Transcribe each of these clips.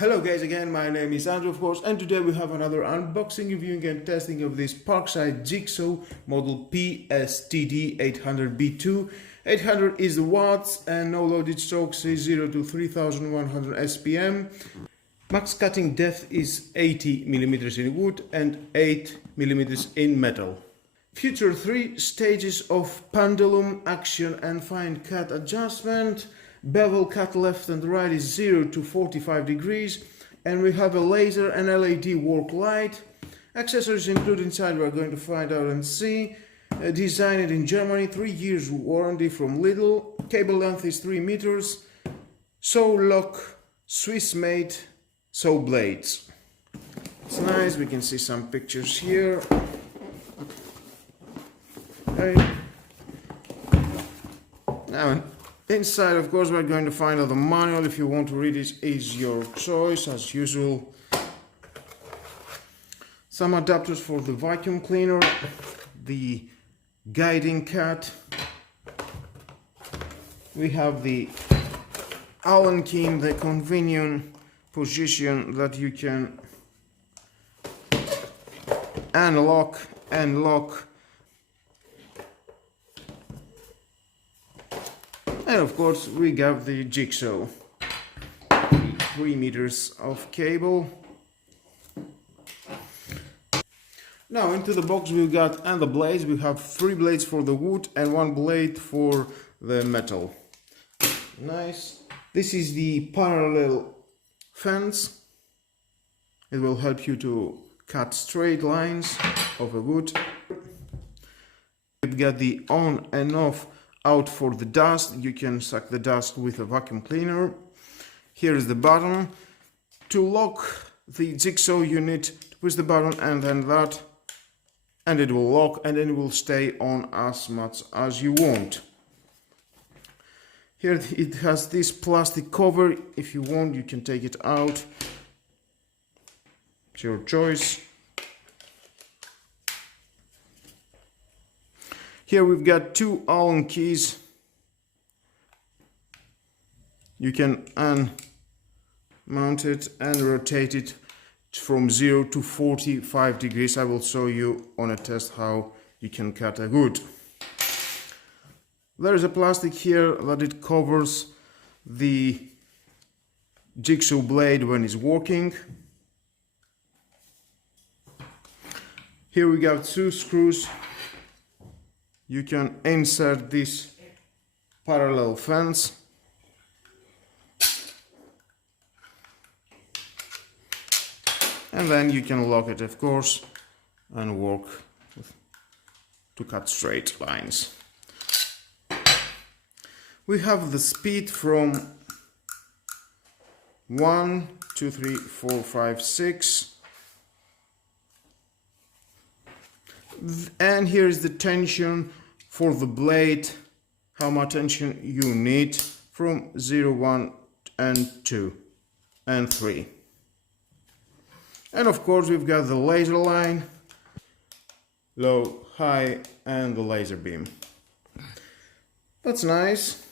Hello guys, again my name is Andrew of course, and today we have another unboxing, reviewing and testing of this PARKSIDE Jigsaw model PSTD 800B2. 800 is the watts and no loaded strokes is 0 to 3100 SPM. Max cutting depth is 80 mm in wood and 8 mm in metal. Feature 3 stages of pendulum action and fine cut adjustment. Bevel cut left and right is 0 to 45 degrees, and we have a laser and LED work light. Accessories included inside we are going to find out and see. Designed in Germany, 3 years warranty from Lidl. Cable length is 3 meters. Saw lock, Swiss made saw blades. It's nice, we can see some pictures here. Okay. Now inside, of course, we're going to find out the manual. If you want to read it, is your choice, as usual. Some adapters for the vacuum cleaner, the guiding cat. We have the Allen key in the convenient position that you can unlock and lock. And of course we got the jigsaw, 3 meters of cable. Now into the box we got and the blades. We have 3 blades for the wood and 1 blade for the metal. Nice. This is the parallel fence. It will help you to cut straight lines of a wood. We've got the on and off out for the dust. You can suck the dust with a vacuum cleaner. Here is the button. To lock the jigsaw you need to push the button and then that, and it will lock, and then it will stay on as much as you want. Here it has this plastic cover. If you want, you can take it out. It's your choice. Here we've got 2 Allen keys. You can unmount it and rotate it from 0 to 45 degrees. I will show you on a test how you can cut a wood. There is a plastic here that it covers the jigsaw blade when it's working. Here we got 2 screws. You can insert this parallel fence. And then you can lock it, of course, and work to cut straight lines. We have the speed from 1, 2, 3, 4, 5, 6. And here is the tension for the blade, how much tension you need, from 0, 1 and 2 and 3. And of course we've got the laser line, low, high, and the laser beam. That's nice.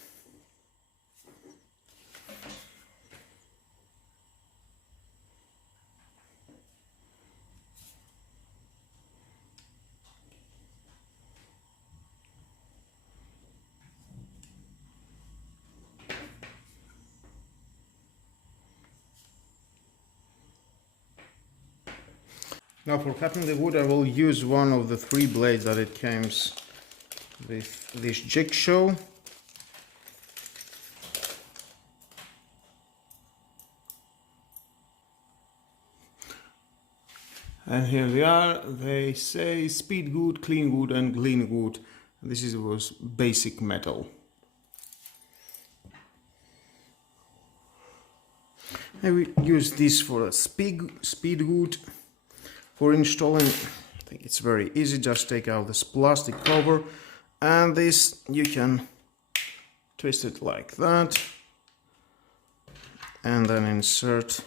Now for cutting the wood I will use one of the 3 blades that it comes with this jigsaw. And here they are. They say speed wood, clean wood and lean wood. This was basic metal. I will use this for a speed wood. For installing, I think it's very easy. Just take out this plastic cover, and this you can twist it like that, and then insert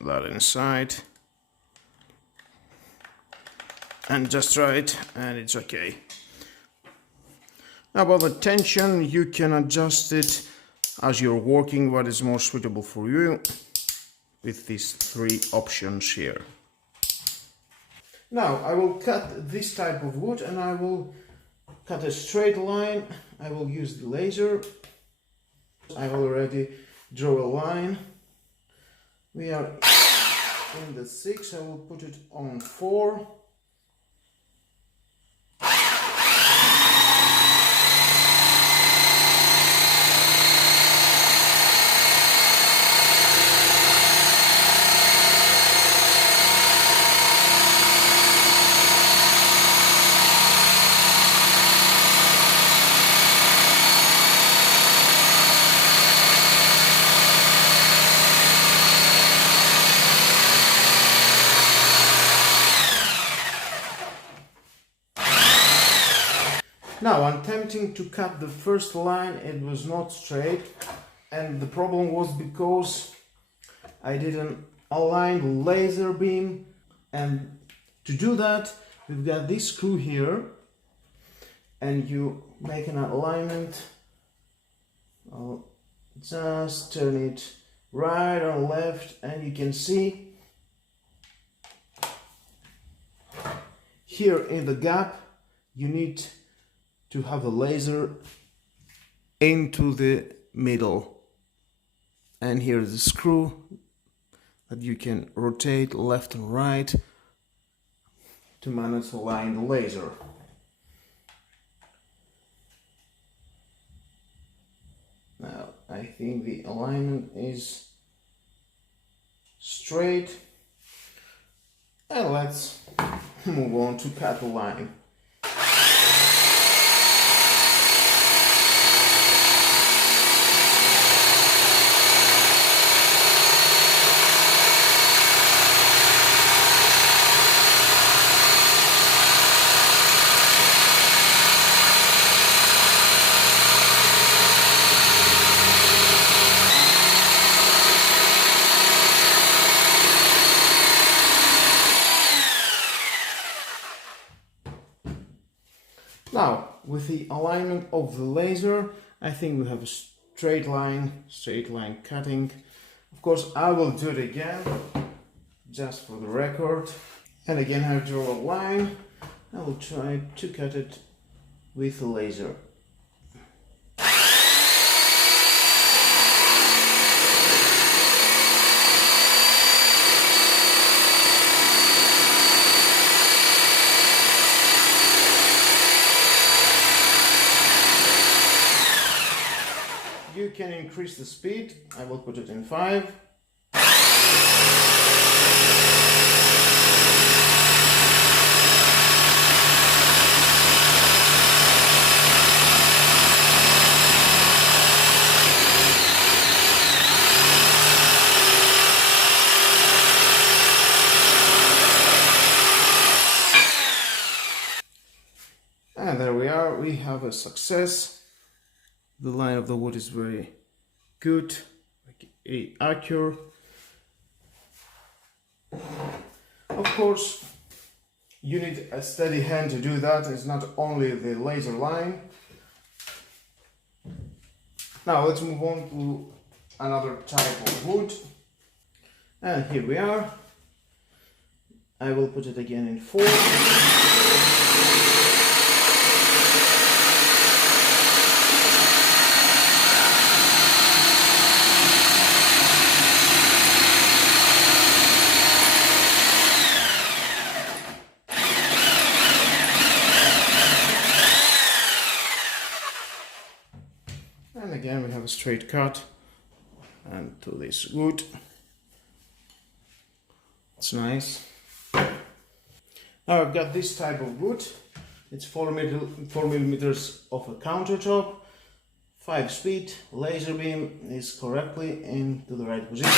that inside, and just try it, and it's okay. Now about the tension, you can adjust it as you're working, what is more suitable for you. with these three options here. Now I will cut this type of wood and I will cut a straight line. I will use the laser. I already draw a line. We are in the 6, I will put it on 4. Now I'm attempting to cut the first line, it was not straight, and the problem was because I didn't align the laser beam. And to do that, we've got this screw here, and you make an alignment. I'll just turn it right or left, and you can see here in the gap you need to have a laser into the middle, and here is the screw that you can rotate left and right to manage to align the laser. Now I think the alignment is straight, and let's move on to cut the line. Now, with the alignment of the laser, I think we have a straight line cutting. Of course, I will do it again, just for the record. And again, I draw a line. I will try to cut it with the laser. You can increase the speed. I will put it in 5. And there we are, we have a success. The line of the wood is very good, accurate. Of course, you need a steady hand to do that. It's not only the laser line. Now let's move on to another type of wood. And here we are. I will put it again in 4. And again we have a straight cut and to this wood. It's nice. Now I've got this type of wood. It's 4 millimeters of a countertop, 5 speed, laser beam is correctly into the right position.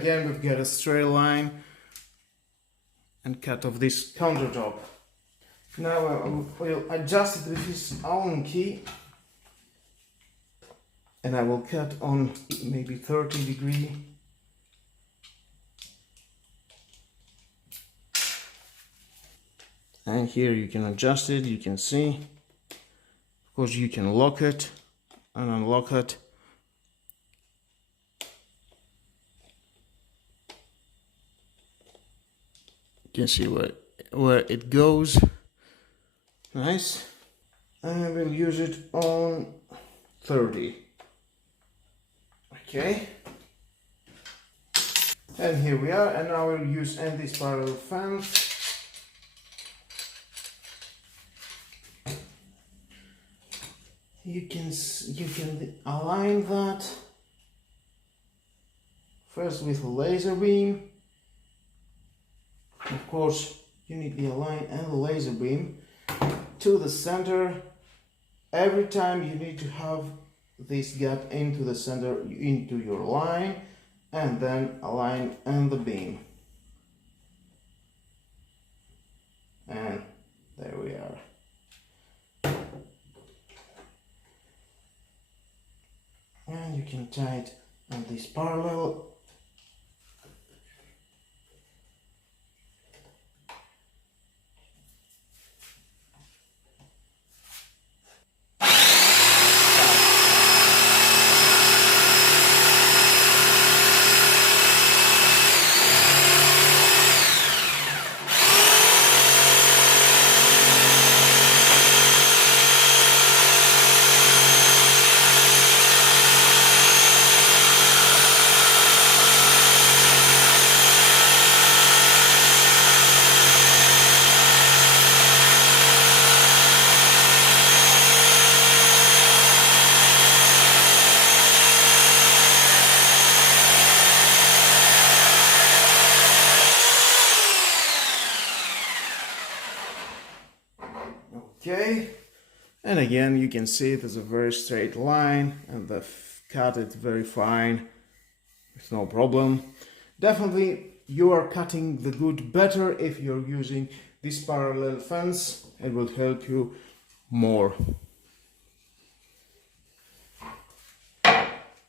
again we've got a straight line and cut off this countertop. Now I will adjust it with this Allen key, and I will cut on maybe 30°. And here you can adjust it, you can see. Of course you can lock it and unlock it. You can see where it goes. Nice. And I will use it on 30. Okay. And here we are, and now we'll use this parallel fence. You can align that first with a laser beam. Of course, you need the align and the laser beam to the center. Every time you need to have this gap into the center, into your line, and then align and the beam. And there we are. And you can tie it on this parallel. Okay, and again you can see it as a very straight line, and they've cut it very fine. It's no problem. Definitely you are cutting the wood better if you're using this parallel fence. It will help you more.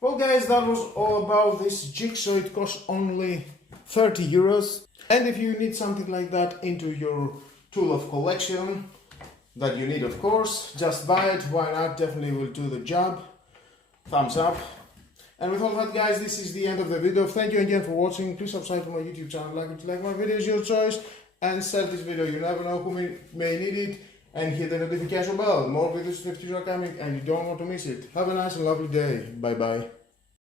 Well guys, that was all about this jigsaw. It costs only 30 euros. And if you need something like that into your tool of collection, that you need of course, just buy it, why not, definitely will do the job. Thumbs up. And with all that guys, this is the end of the video. Thank you again for watching. Please subscribe to my YouTube channel, like my videos, your choice, and share this video, you never know who may need it, and hit the notification bell. More videos in the future are coming and you don't want to miss it. Have a nice and lovely day. Bye bye.